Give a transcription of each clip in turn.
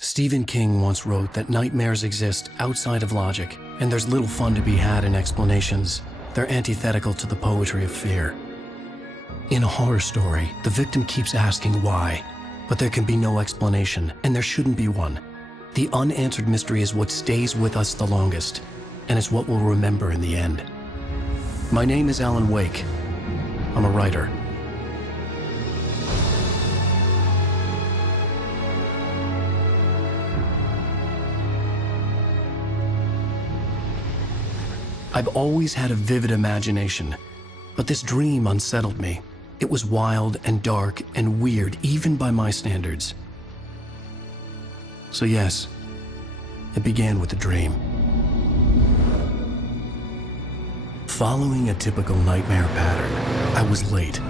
Stephen King once wrote that nightmares exist outside of logic, and there's little fun to be had in explanations. They're antithetical to the poetry of fear. In a horror story, the victim keeps asking why, but there can be no explanation, and there shouldn't be one. The unanswered mystery is what stays with us the longest, and it's what we'll remember in the end. My name is Alan Wake. I'm a writer. I've always had a vivid imagination, but this dream unsettled me. It was wild and dark and weird, even by my standards. So yes, it began with a dream. Following a typical nightmare pattern, I was late,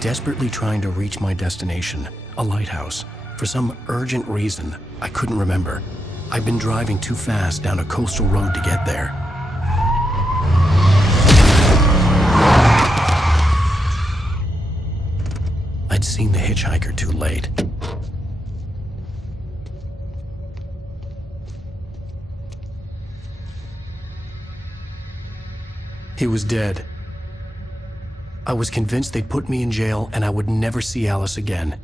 desperately trying to reach my destination, a lighthouse. For some urgent reason, I couldn't remember. I'd been driving too fast down a coastal road to get there. I'd seen the hitchhiker too late. He was dead. I was convinced they'd put me in jail and I would never see Alice again.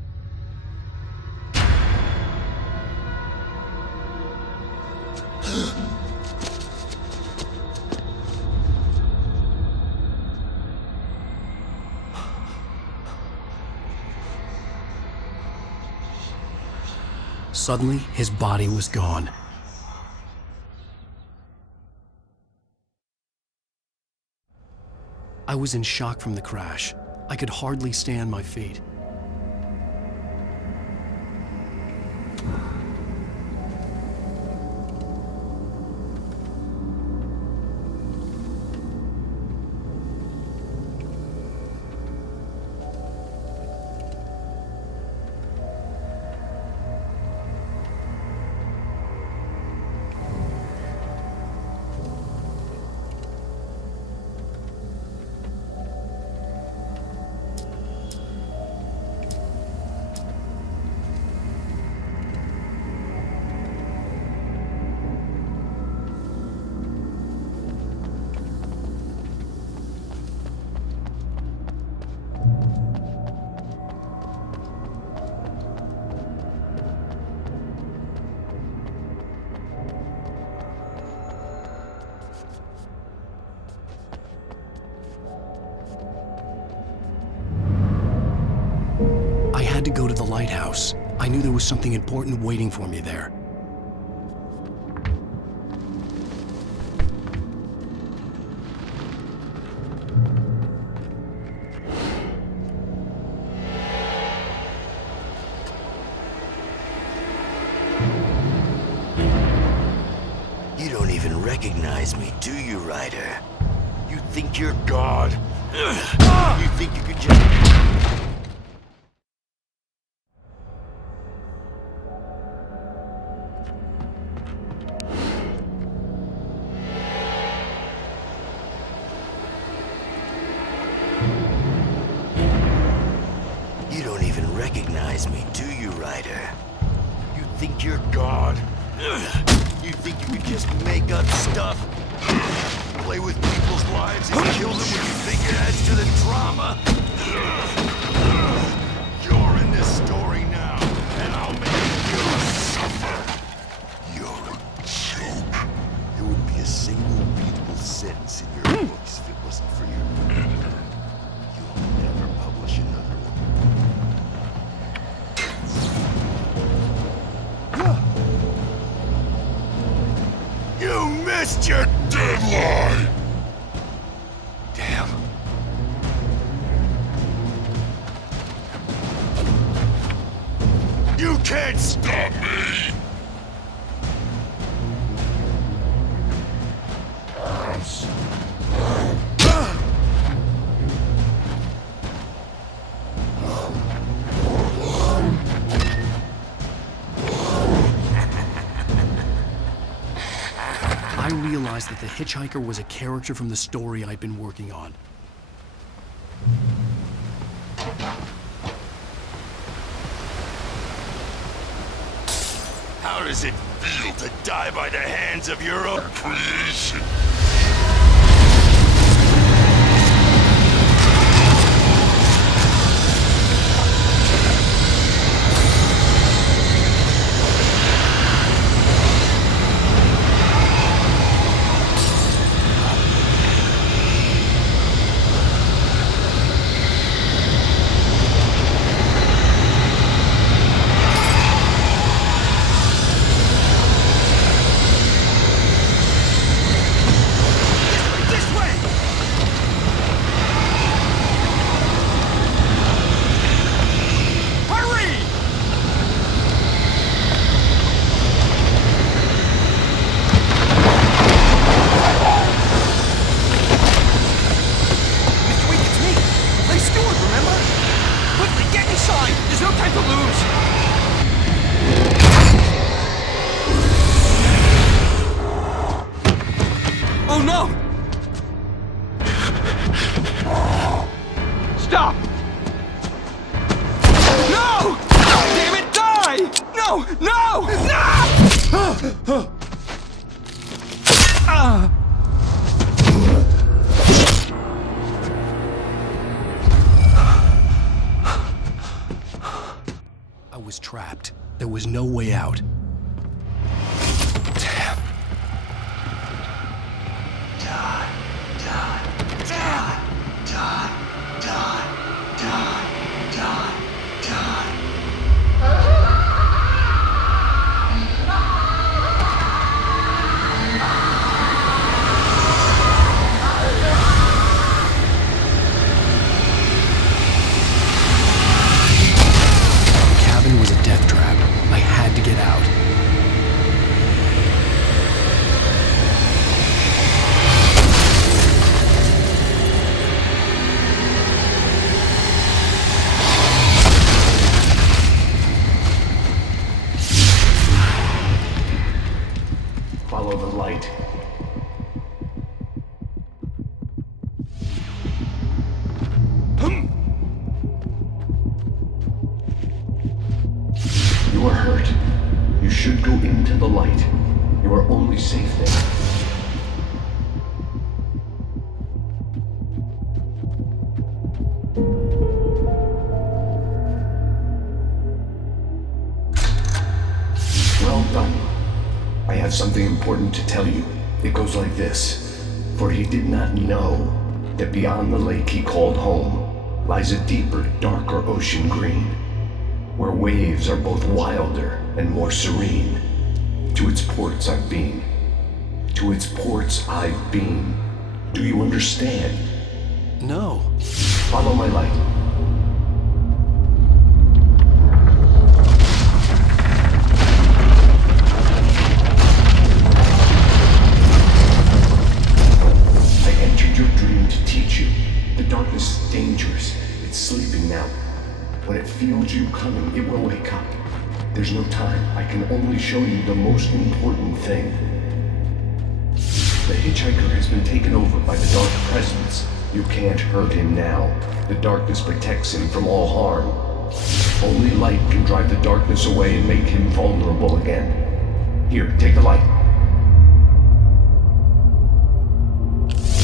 Suddenly, his body was gone. I was in shock from the crash. I could hardly stay on my feet. I had to go to the lighthouse. I knew there was something important waiting for me there. You don't even recognize me, do you, Ryder? You think you're God? You think you could just... You don't even recognize me, do you, Ryder? You think you're God? You think you could just make up stuff? Play with people's lives and kill them when you think it adds to the drama? You're in this story now, and I'll make you suffer. You're a joke. There would be a single readable sentence in your books if it wasn't for you. You'll never publish another one. You missed your deadline! Damn. You can't stop me! I realized that the hitchhiker was a character from the story I'd been working on. How does it feel to die by the hands of your own creation? Oh no! Stop! No! Damn it, die! No! No! No! I was trapped. There was no way out. Damn. Die, die, die, die, die, die, die, die. The cabin was a death trap. I had to get out. Follow the light. You are hurt. You should go into the light. You are only safe there. Well done. I have something important to tell you. It goes like this. For he did not know that beyond the lake he called home lies a deeper, darker ocean green, where waves are both wilder and more serene. To its ports I've been. To its ports I've been. Do you understand? No. Follow my light. I entered your dream to teach you. The darkness is dangerous. It's sleeping now. When it feels you coming, it will wake up. There's no time. I can only show you the most important thing. The hitchhiker has been taken over by the dark presence. You can't hurt him now. The darkness protects him from all harm. Only light can drive the darkness away and make him vulnerable again. Here, take the light.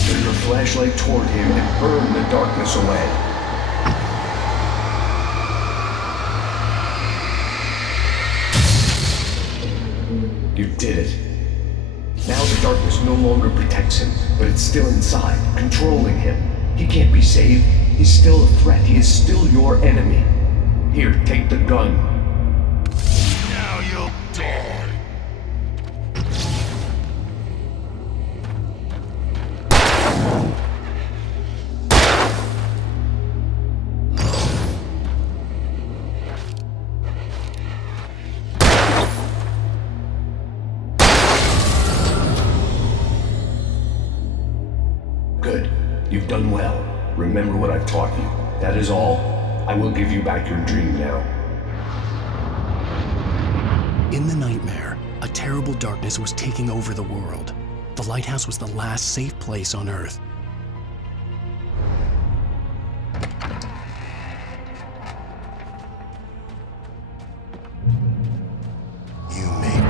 Turn your flashlight toward him and burn the darkness away. You did it. Now the darkness no longer protects him, but it's still inside, controlling him. He can't be saved. He's still a threat. He is still your enemy. Here, take the gun. Now you'll die. Good. You've done well. Remember what I've taught you. That is all. I will give you back your dream now. In the nightmare, a terrible darkness was taking over the world. The lighthouse was the last safe place on Earth. You made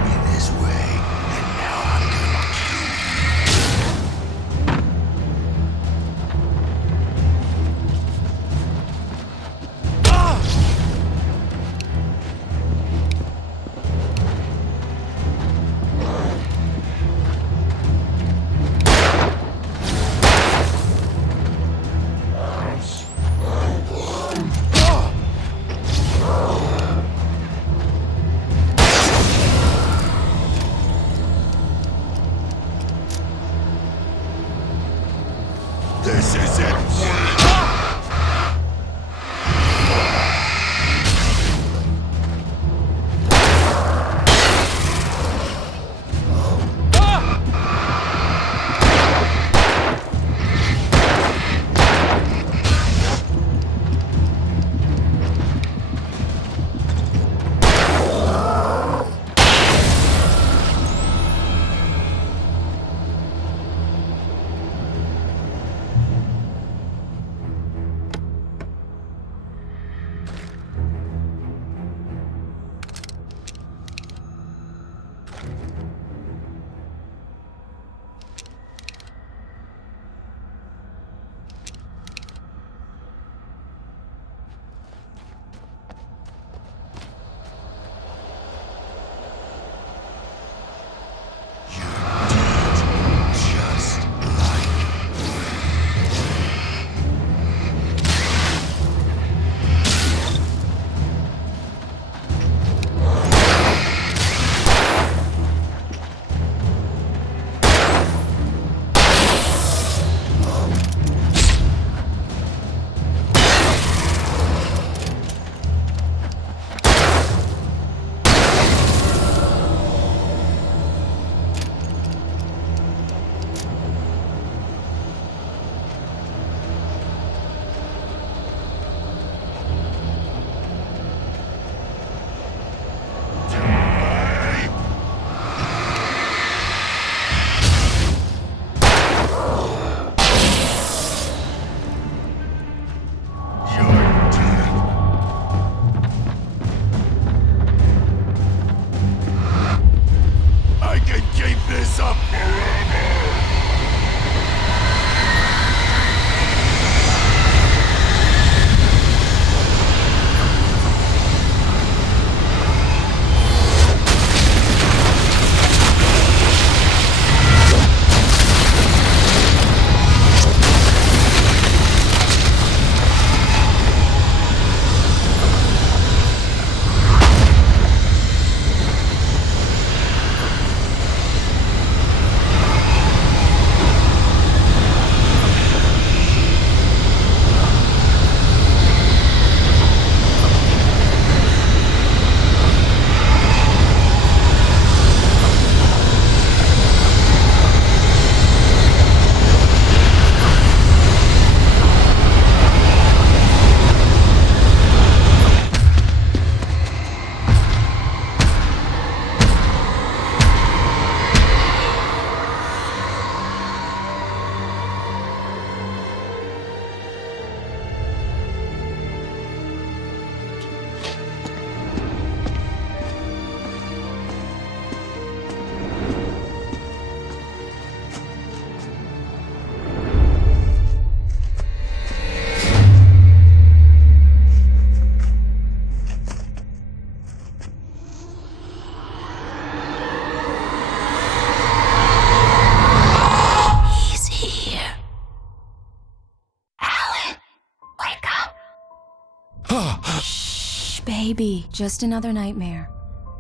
Baby, just another nightmare.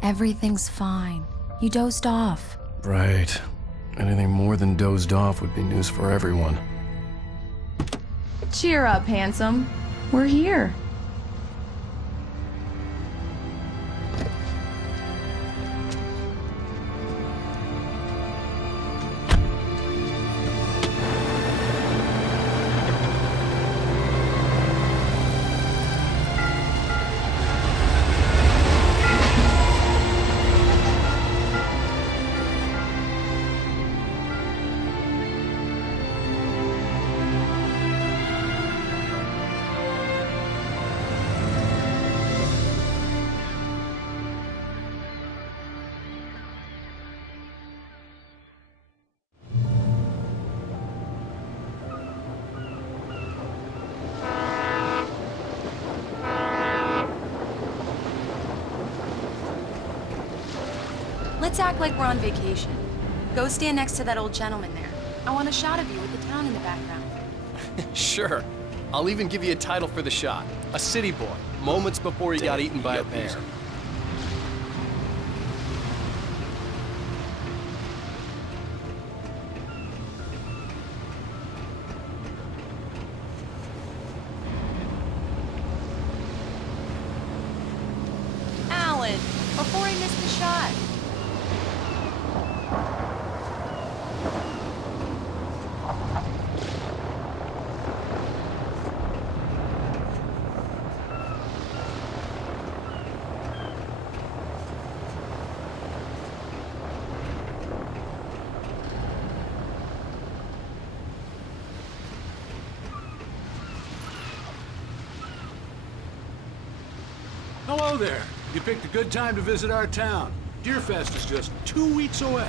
Everything's fine. You dozed off. Right. Anything more than dozed off would be news for everyone. Cheer up, handsome. We're here. Let's act like we're on vacation. Go stand next to that old gentleman there. I want a shot of you with the town in the background. Sure. I'll even give you a title for the shot. A city boy, moments before he got eaten by a bear. Alan, before I miss the shot. Hello there. You picked a good time to visit our town. Deerfest is just 2 weeks away.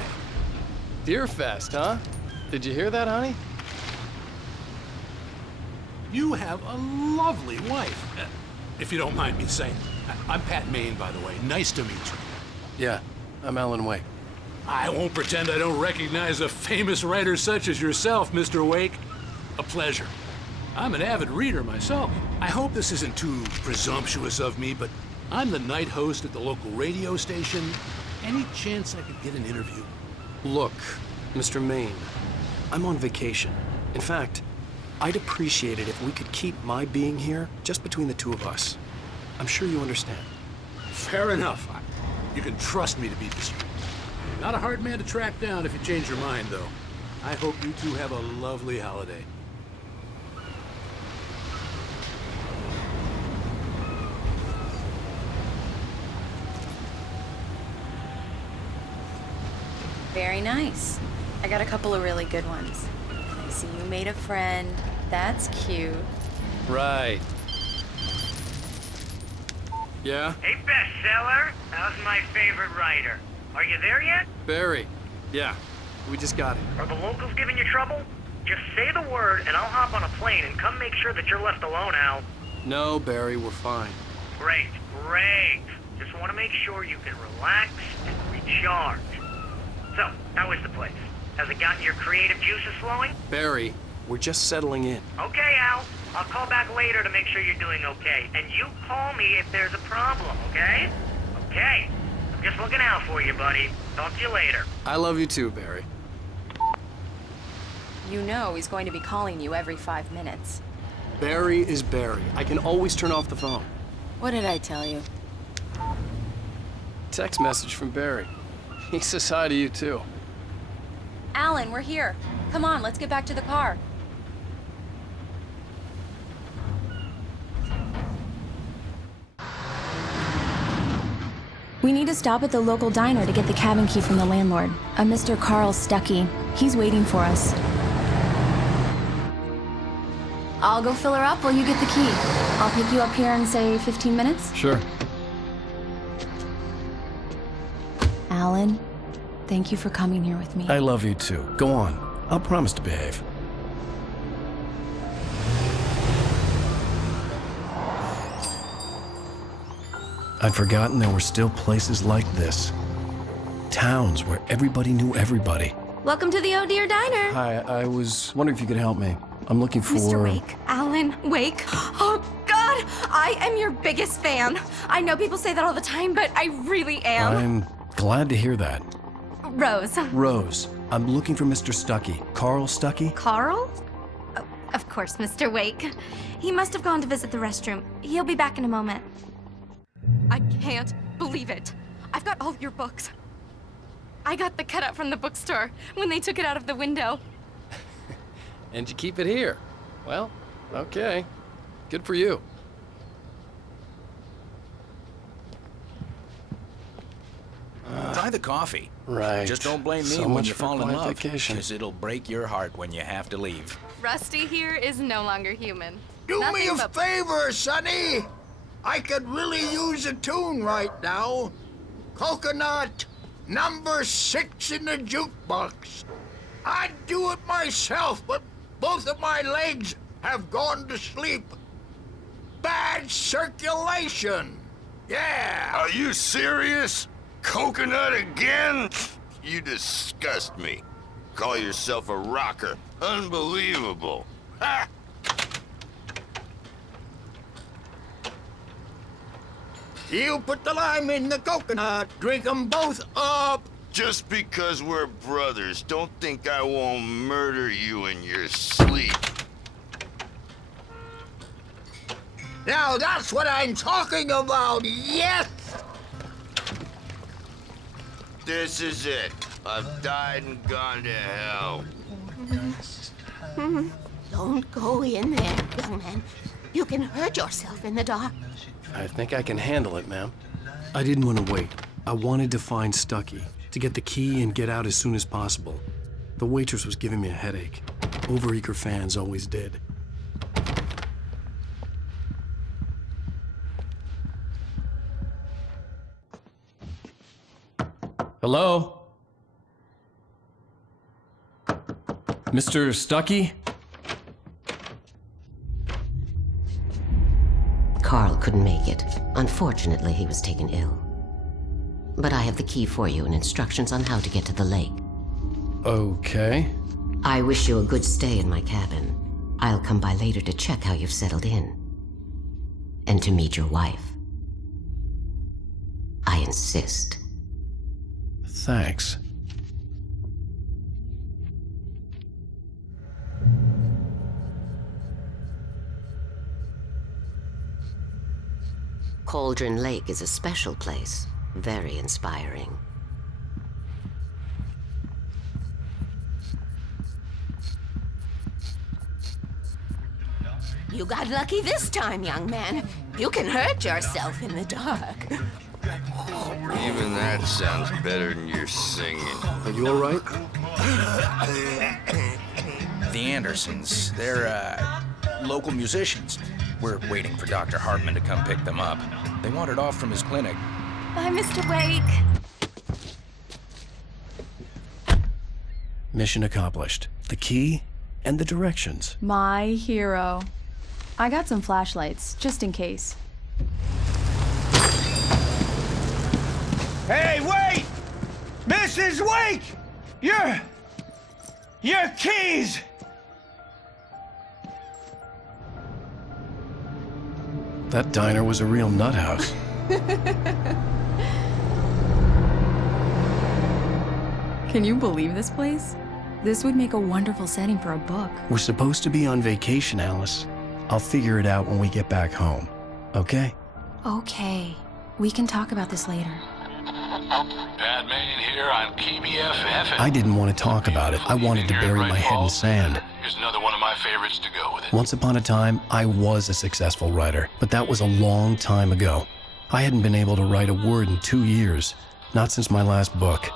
Deerfest, huh? Did you hear that, honey? You have a lovely wife. If you don't mind me saying. I'm Pat Maine, by the way. Nice to meet you. Yeah, I'm Alan Wake. I won't pretend I don't recognize a famous writer such as yourself, Mr. Wake. A pleasure. I'm an avid reader myself. I hope this isn't too presumptuous of me, but I'm the night host at the local radio station. Any chance I could get an interview? Look, Mr. Maine, I'm on vacation. In fact, I'd appreciate it if we could keep my being here just between the two of us. I'm sure you understand. Fair enough. You can trust me to be discreet. Not a hard man to track down if you change your mind, though. I hope you two have a lovely holiday. Very nice. I got a couple of really good ones. I see you made a friend. That's cute. Right. Yeah? Hey, bestseller. How's my favorite writer? Are you there yet? Barry. Yeah, we just got it. Are the locals giving you trouble? Just say the word and I'll hop on a plane and come make sure that you're left alone, Al. No, Barry, we're fine. Great, great. Just want to make sure you can relax and recharge. So, how is the place? Has it gotten your creative juices flowing? Barry, we're just settling in. Okay, Al. I'll call back later to make sure you're doing okay. And you call me if there's a problem, okay? Okay. I'm just looking out for you, buddy. Talk to you later. I love you too, Barry. You know he's going to be calling you every 5 minutes. Barry is Barry. I can always turn off the phone. What did I tell you? Text message from Barry. He says hi to you too. Alan, we're here. Come on, let's get back to the car. We need to stop at the local diner to get the cabin key from the landlord, a Mr. Carl Stuckey. He's waiting for us. I'll go fill her up while you get the key. I'll pick you up here in, say, 15 minutes? Sure. Alan, thank you for coming here with me. I love you too. Go on. I'll promise to behave. I'd forgotten there were still places like this. Towns where everybody knew everybody. Welcome to the Oh Dear Diner. Hi, I was wondering if you could help me. I'm looking for... Mr. Wake. Alan Wake. Oh, God! I am your biggest fan. I know people say that all the time, but I really am. I'm glad to hear that. Rose. Rose, I'm looking for Mr. Stuckey. Carl Stuckey? Carl? Oh, of course, Mr. Wake. He must have gone to visit the restroom. He'll be back in a moment. I can't believe it. I've got all your books. I got the cutout from the bookstore when they took it out of the window. And you keep it here. Well, okay. Good for you. Try the coffee. Right. Just don't blame me So when much you for fall in quiet love, vacation. because it'll break your heart when you have to leave. Rusty here is no longer human. Do me Nothing a but- favor, Sonny. I could really use a tune right now. Coconut, number 6 in the jukebox. I'd do it myself, but both of my legs have gone to sleep. Bad circulation. Yeah. Are you serious? Coconut again? You disgust me. Call yourself a rocker. Unbelievable. Ha! You put the lime in the coconut. Drink 'em both up. Just because we're brothers, don't think I won't murder you in your sleep. Now that's what I'm talking about, yes! This is it. I've died and gone to hell. Don't go in there, young man. You can hurt yourself in the dark. I think I can handle it, ma'am. I didn't want to wait. I wanted to find Stuckey, to get the key and get out as soon as possible. The waitress was giving me a headache. Overeager fans always did. Hello? Mr. Stuckey? Carl couldn't make it. Unfortunately, he was taken ill. But I have the key for you and instructions on how to get to the lake. Okay. I wish you a good stay in my cabin. I'll come by later to check how you've settled in. And to meet your wife. I insist. Thanks. Cauldron Lake is a special place. Very inspiring. You got lucky this time, young man. You can hurt yourself in the dark. Even that sounds better than your singing. Are you all right? The Andersons, they're, local musicians. We're waiting for Dr. Hartman to come pick them up. They wandered off from his clinic. Bye, Mr. Wake. Mission accomplished. The key and the directions. My hero. I got some flashlights, just in case. Hey, wait! Mrs. Wake! Your keys! That diner was a real nut house. Can you believe this place? This would make a wonderful setting for a book. We're supposed to be on vacation, Alice. I'll figure it out when we get back home. Okay? Okay. We can talk about this later. Pat Main here on KBFF. I didn't want to talk about it. I wanted to bury my head in sand. Here's another one of my favorites to go with it. Once upon a time, I was a successful writer, but that was a long time ago. I hadn't been able to write a word in 2 years, not since my last book.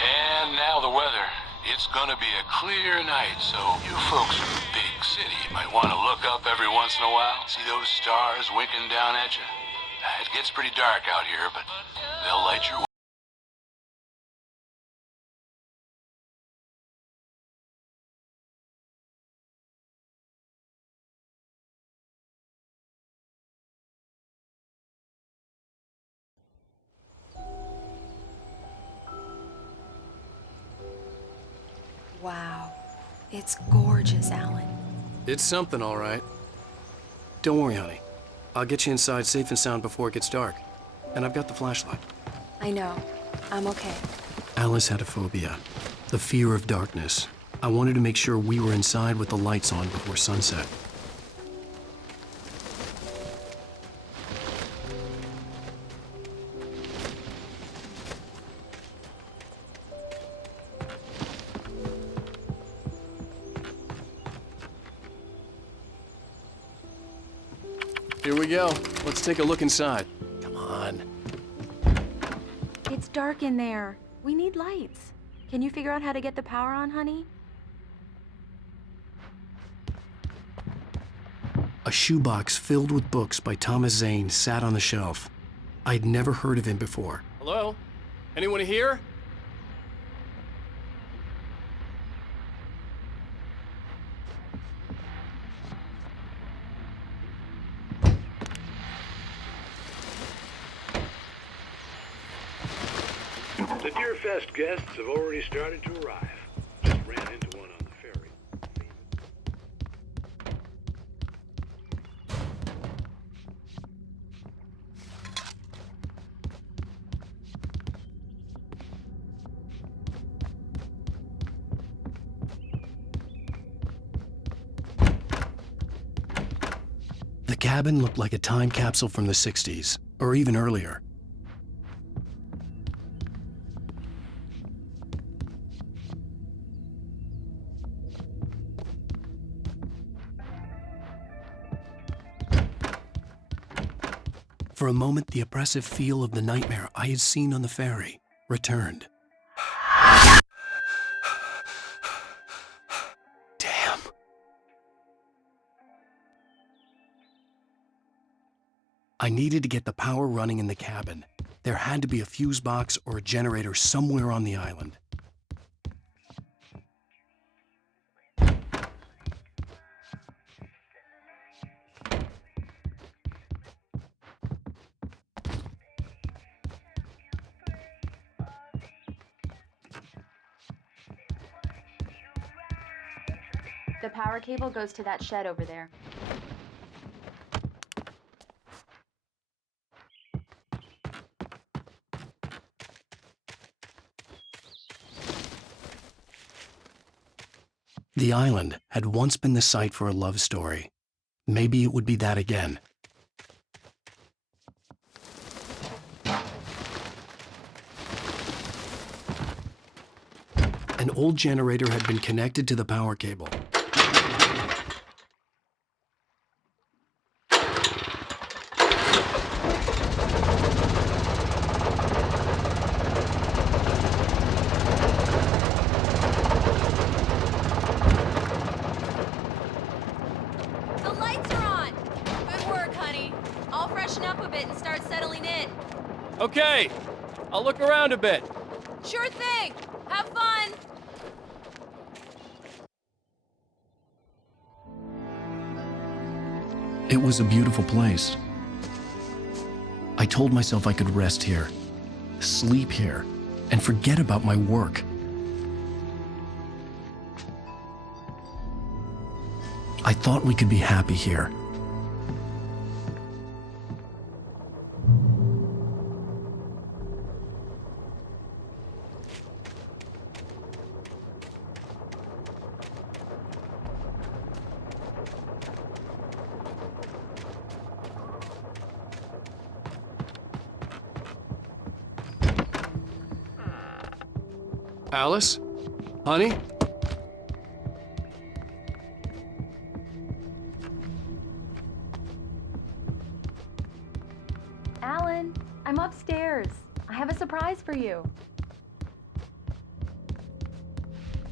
And now the weather. It's gonna be a clear night, so you folks in the big city might want to look up every once in a while. See those stars winking down at you? It gets pretty dark out here, but they'll light your way. Wow. It's gorgeous, Alan. It's something, all right. Don't worry, honey. I'll get you inside safe and sound before it gets dark. And I've got the flashlight. I know. I'm okay. Alice had a phobia. The fear of darkness. I wanted to make sure we were inside with the lights on before sunset. Here we go. Let's take a look inside. Come on. It's dark in there. We need lights. Can you figure out how to get the power on, honey? A shoebox filled with books by Thomas Zane sat on the shelf. I'd never heard of him before. Hello? Anyone here? The Deerfest guests have already started to arrive. Just ran into one on the ferry. The cabin looked like a time capsule from the 60s, or even earlier. For a moment, the oppressive feel of the nightmare I had seen on the ferry returned. Damn. I needed to get the power running in the cabin. There had to be a fuse box or a generator somewhere on the island. The power cable goes to that shed over there. The island had once been the site for a love story. Maybe it would be that again. An old generator had been connected to the power cable. The lights are on! Good work, honey. I'll freshen up a bit and start settling in. Okay. I'll look around a bit. Sure thing! Have fun! It was a beautiful place. I told myself I could rest here, sleep here, and forget about my work. I thought we could be happy here. Alice? Honey? Alan, I'm upstairs. I have a surprise for you.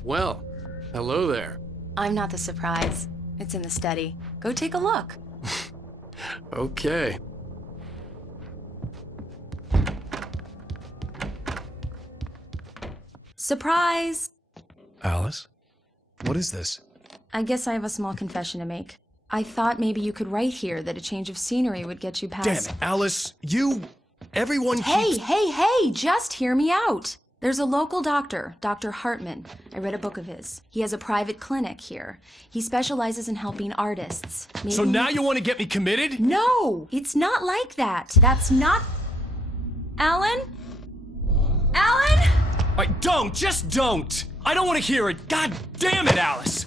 Well, hello there. I'm not the surprise. It's in the study. Go take a look. Okay. Surprise! Alice? What is this? I guess I have a small confession to make. I thought maybe you could write here that a change of scenery would get you past— Damn it, Alice, everyone Hey, keeps— hey, hey! Just hear me out! There's a local doctor, Dr. Hartman. I read a book of his. He has a private clinic here. He specializes in helping artists. Maybe... So now you want to get me committed? No! It's not like that. That's not... Alan? Alan? Don't! Just don't! I don't want to hear it! God damn it, Alice!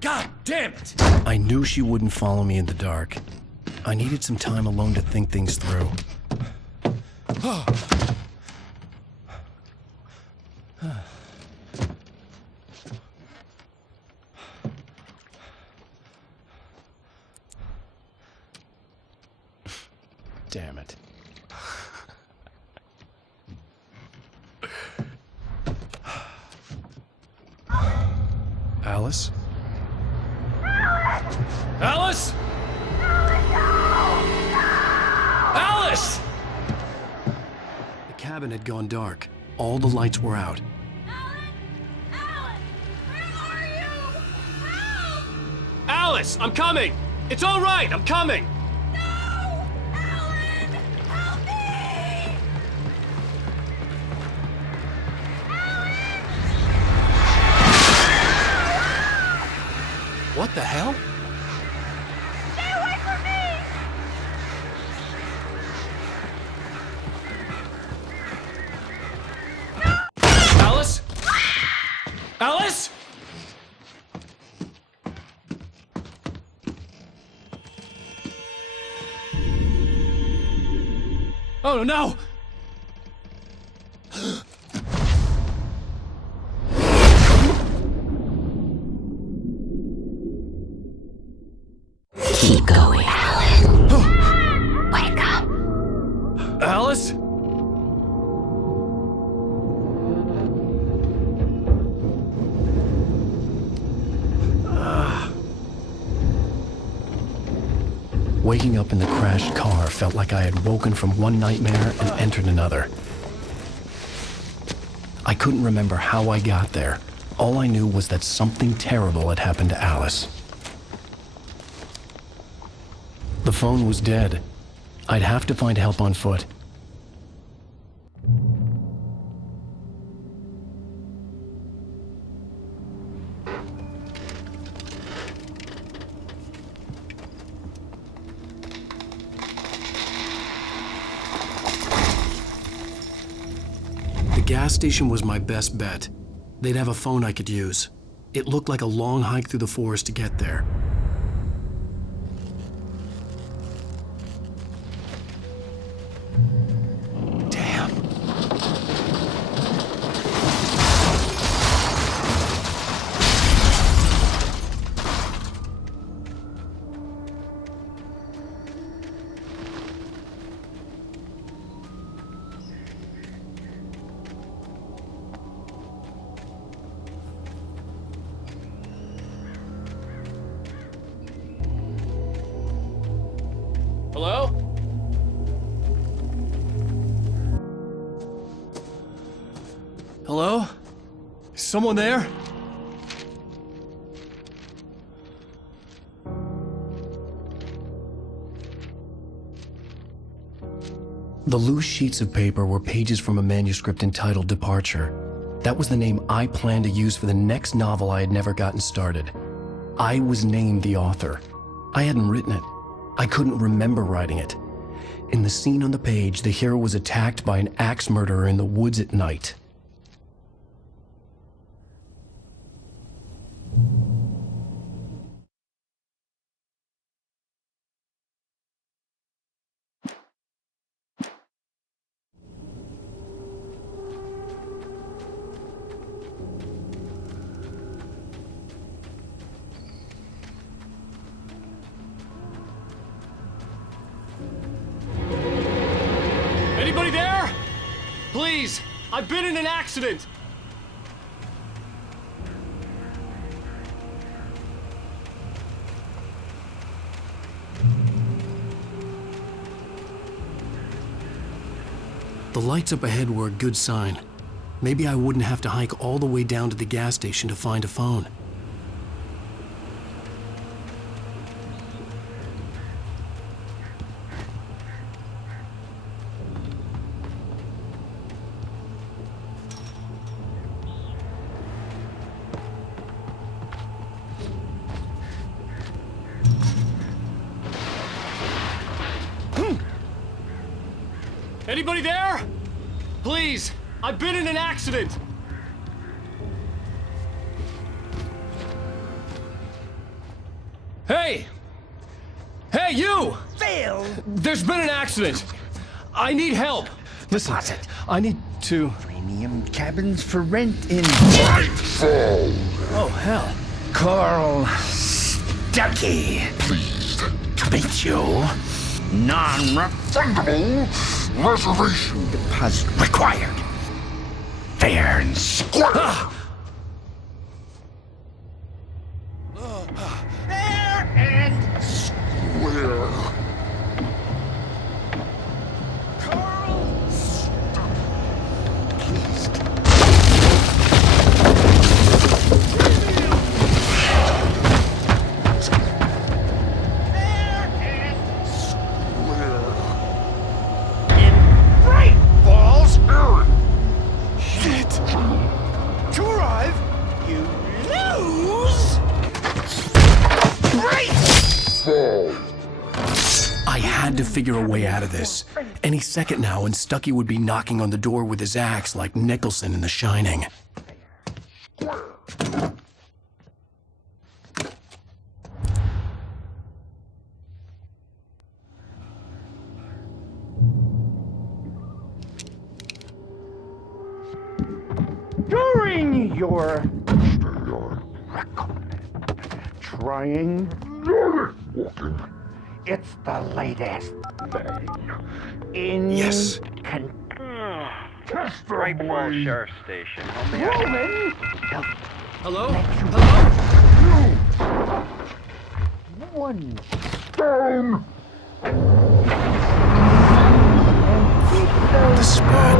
God damn it! I knew she wouldn't follow me in the dark. I needed some time alone to think things through. Damn it. Alice? Alice? Alice! The cabin had gone dark. All the lights were out. Alice, I'm coming! It's all right, I'm coming! What the hell? Stay away from me! Alice? Alice? Oh no! Keep going, Alan. Wake up. Alice? Waking up in the crashed car felt like I had woken from one nightmare and entered another. I couldn't remember how I got there. All I knew was that something terrible had happened to Alice. The phone was dead. I'd have to find help on foot. The gas station was my best bet. They'd have a phone I could use. It looked like a long hike through the forest to get there. Hello? Hello? Is someone there? The loose sheets of paper were pages from a manuscript entitled Departure. That was the name I planned to use for the next novel I had never gotten started. I was named the author. I hadn't written it. I couldn't remember writing it. In the scene on the page, the hero was attacked by an axe murderer in the woods at night. Anybody there? Please, I've been in an accident. The lights up ahead were a good sign. Maybe I wouldn't have to hike all the way down to the gas station to find a phone. Anybody there? Please, I've been in an accident. Hey! Hey, you! Phil! There's been an accident. I need help. Listen, I need to... Premium cabins for rent in... Nightfall! Oh, hell. Carl Stuckey. Pleased To meet you. Non-refundable reservation deposit required. Fair and square. Fair and square. Carl Stuckey. Pleased. I had to figure a way out of this. Any second now, and Stuckey would be knocking on the door with his axe like Nicholson in The Shining. During your trying walking. It's the latest thing in Great Falls Sheriff Station. Roman. Hello? One stone. The spread.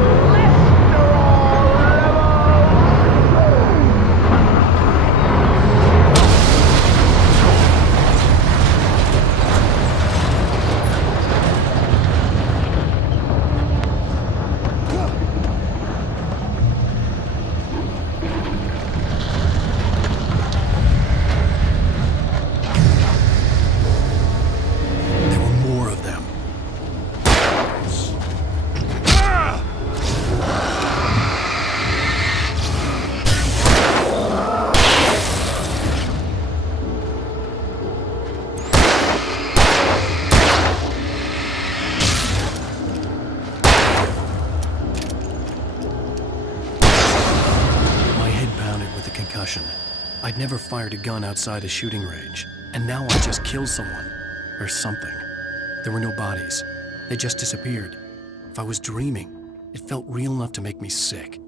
I'd never fired a gun outside a shooting range, and now I just killed someone. Or something. There were no bodies. They just disappeared. If I was dreaming, it felt real enough to make me sick.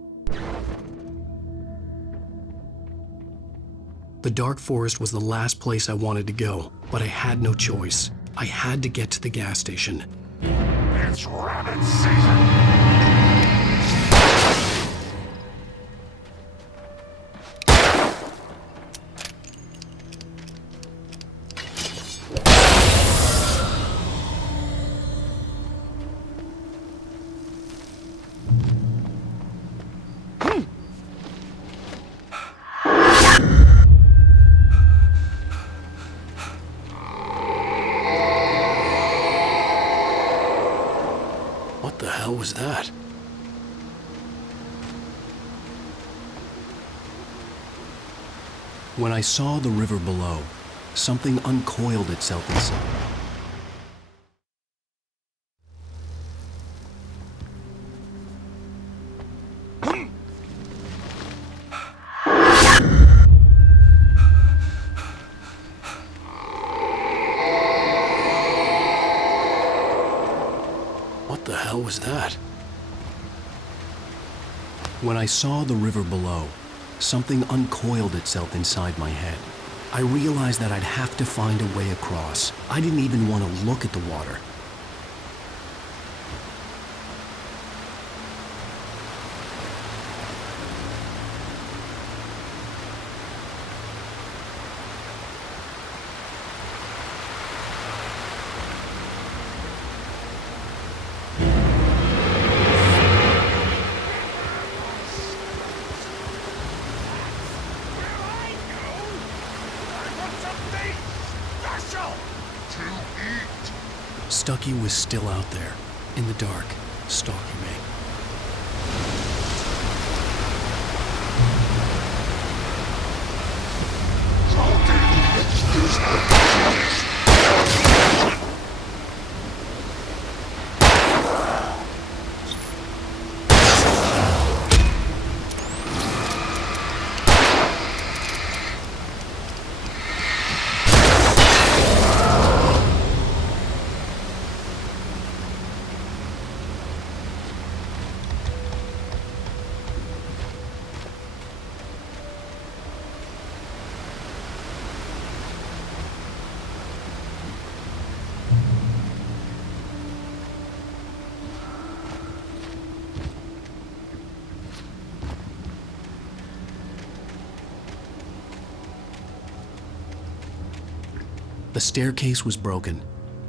The dark forest was the last place I wanted to go, but I had no choice. I had to get to the gas station. It's rabbit season! What the hell was that? When I saw the river below, something uncoiled itself inside. What the hell was that? When I saw the river below, something uncoiled itself inside my head. I realized that I'd have to find a way across. I didn't even want to look at the water. Stuckey was still out there, in the dark, stalking me. The staircase was broken.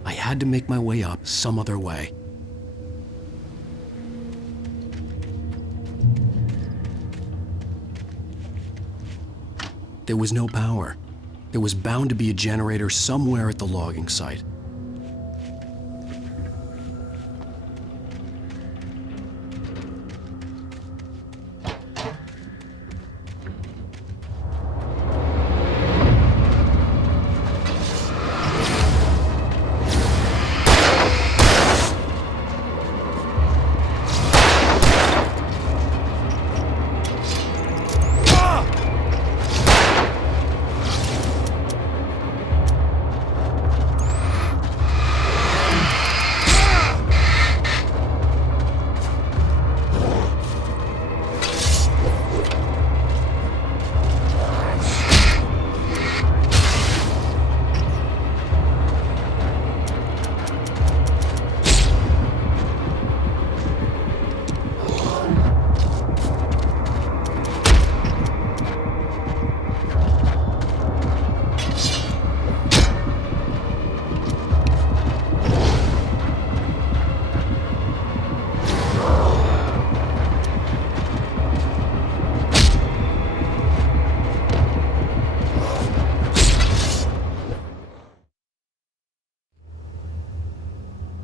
I had to make my way up some other way. There was no power. There was bound to be a generator somewhere at the logging site.